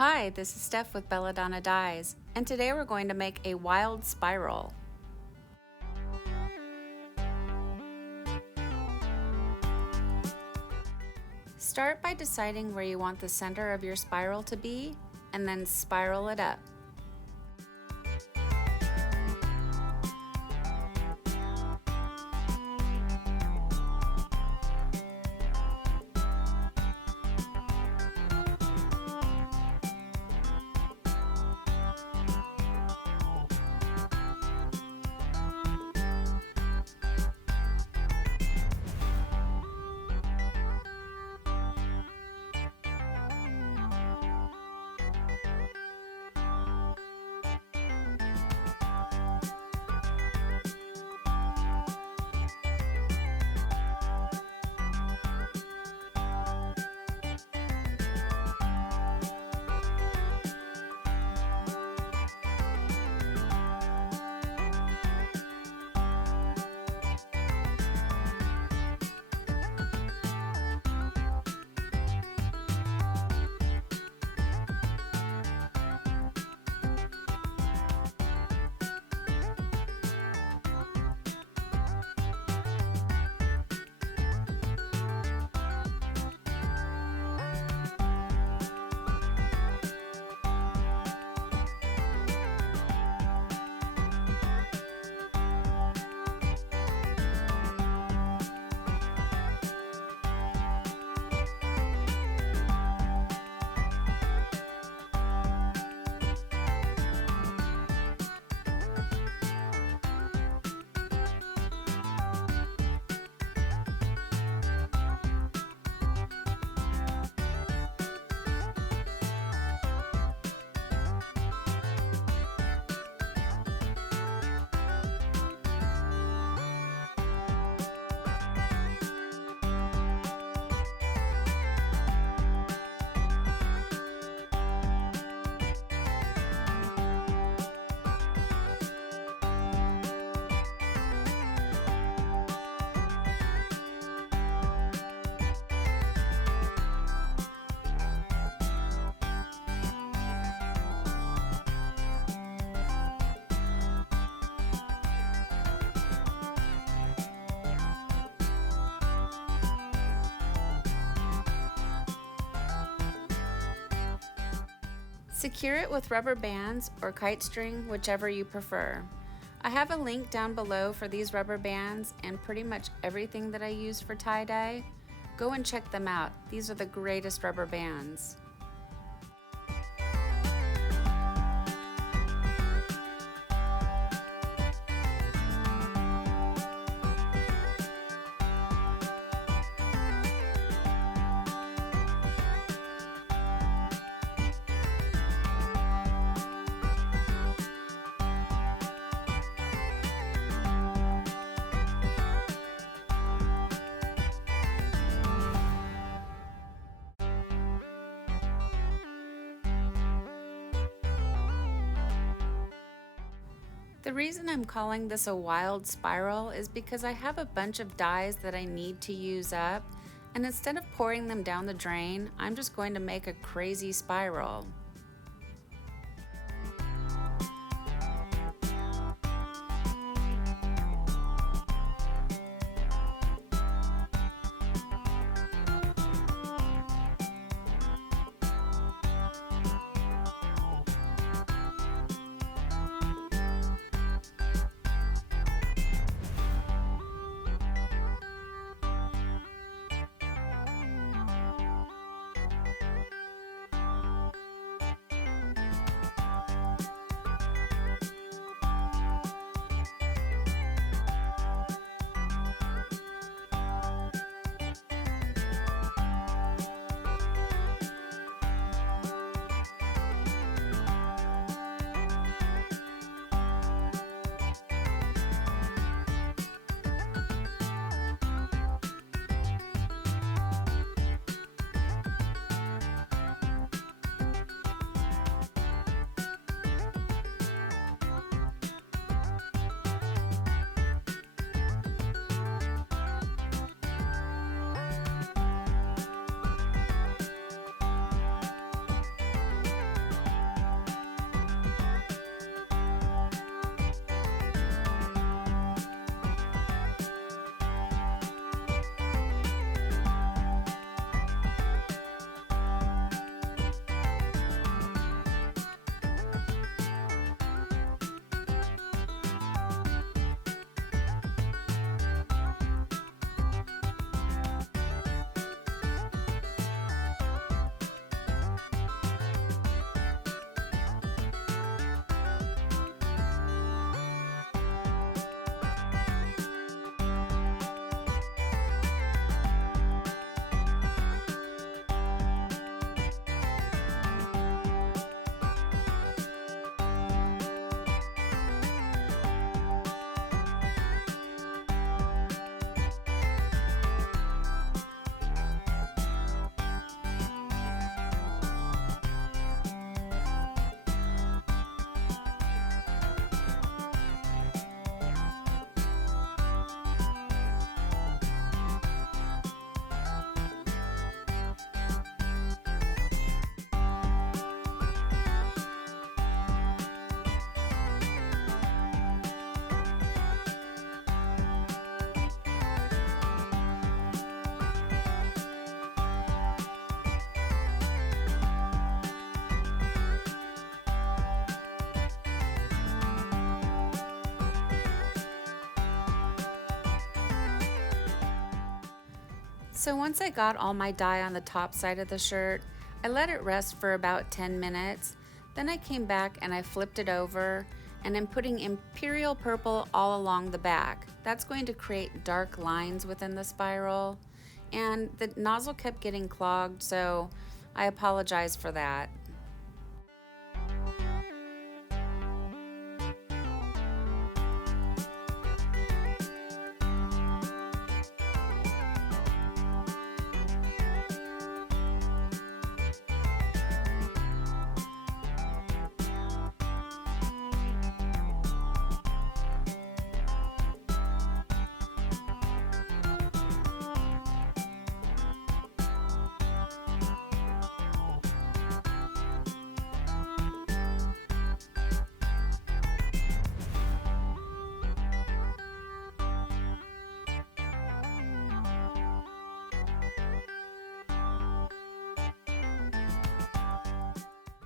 Hi, this is Steph with Belladonna Dyes, and today we're going to make a wild spiral. Start by deciding where you want the center of your spiral to be, and then spiral it up. Secure it with rubber bands or kite string, whichever you prefer. I have a link down below for these rubber bands and pretty much everything that I use for tie-dye. Go and check them out. These are the greatest rubber bands. The reason I'm calling this a wild spiral is because I have a bunch of dyes that I need to use up, and instead of pouring them down the drain, I'm just going to make a crazy spiral. So once I got all my dye on the top side of the shirt, I let it rest for about 10 minutes. Then I came back and I flipped it over, and I'm putting Imperial Purple all along the back. That's going to create dark lines within the spiral. And the nozzle kept getting clogged, so I apologize for that.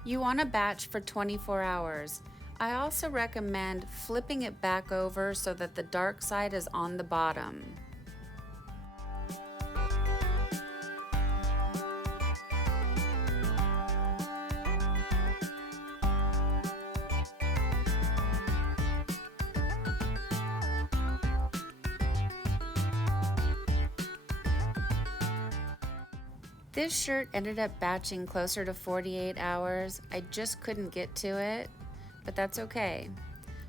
You want to batch for 24 hours. I also recommend flipping it back over so that the dark side is on the bottom. This shirt ended up batching closer to 48 hours. I just couldn't get to it, but that's okay.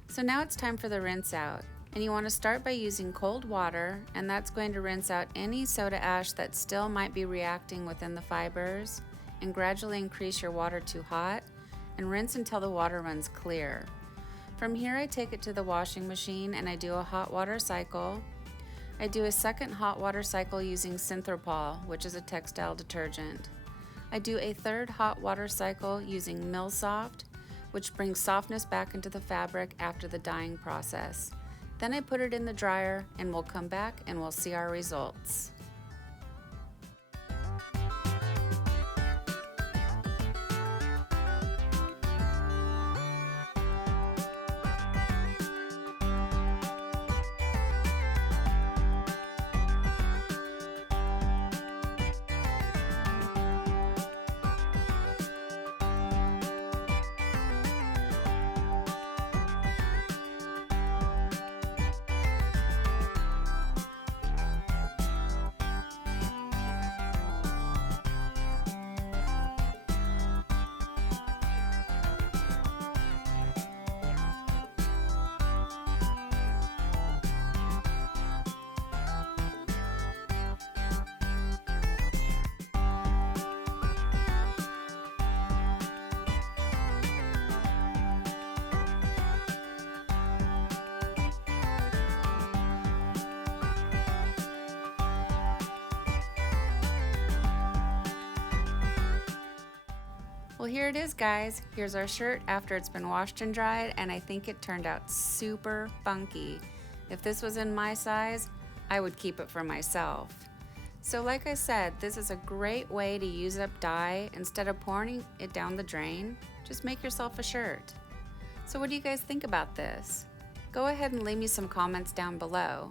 So now it's time for the rinse out. And you want to start by using cold water, and that's going to rinse out any soda ash that still might be reacting within the fibers, and gradually increase your water to hot, and rinse until the water runs clear. From here I take it to the washing machine and I do a hot water cycle. I do a second hot water cycle using Synthropol, which is a textile detergent. I do a third hot water cycle using Milsoft, which brings softness back into the fabric after the dyeing process. Then I put it in the dryer and we'll come back and we'll see our results. Well, here it is, guys. Here's our shirt after it's been washed and dried, and I think it turned out super funky. If this was in my size, I would keep it for myself. So like I said, this is a great way to use up dye. Instead of pouring it down the drain, just make yourself a shirt. So what do you guys think about this? Go ahead and leave me some comments down below.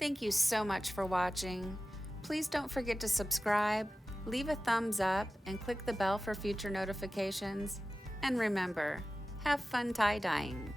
Thank you so much for watching. Please don't forget to subscribe, leave a thumbs up, and click the bell for future notifications. And remember, have fun tie-dyeing.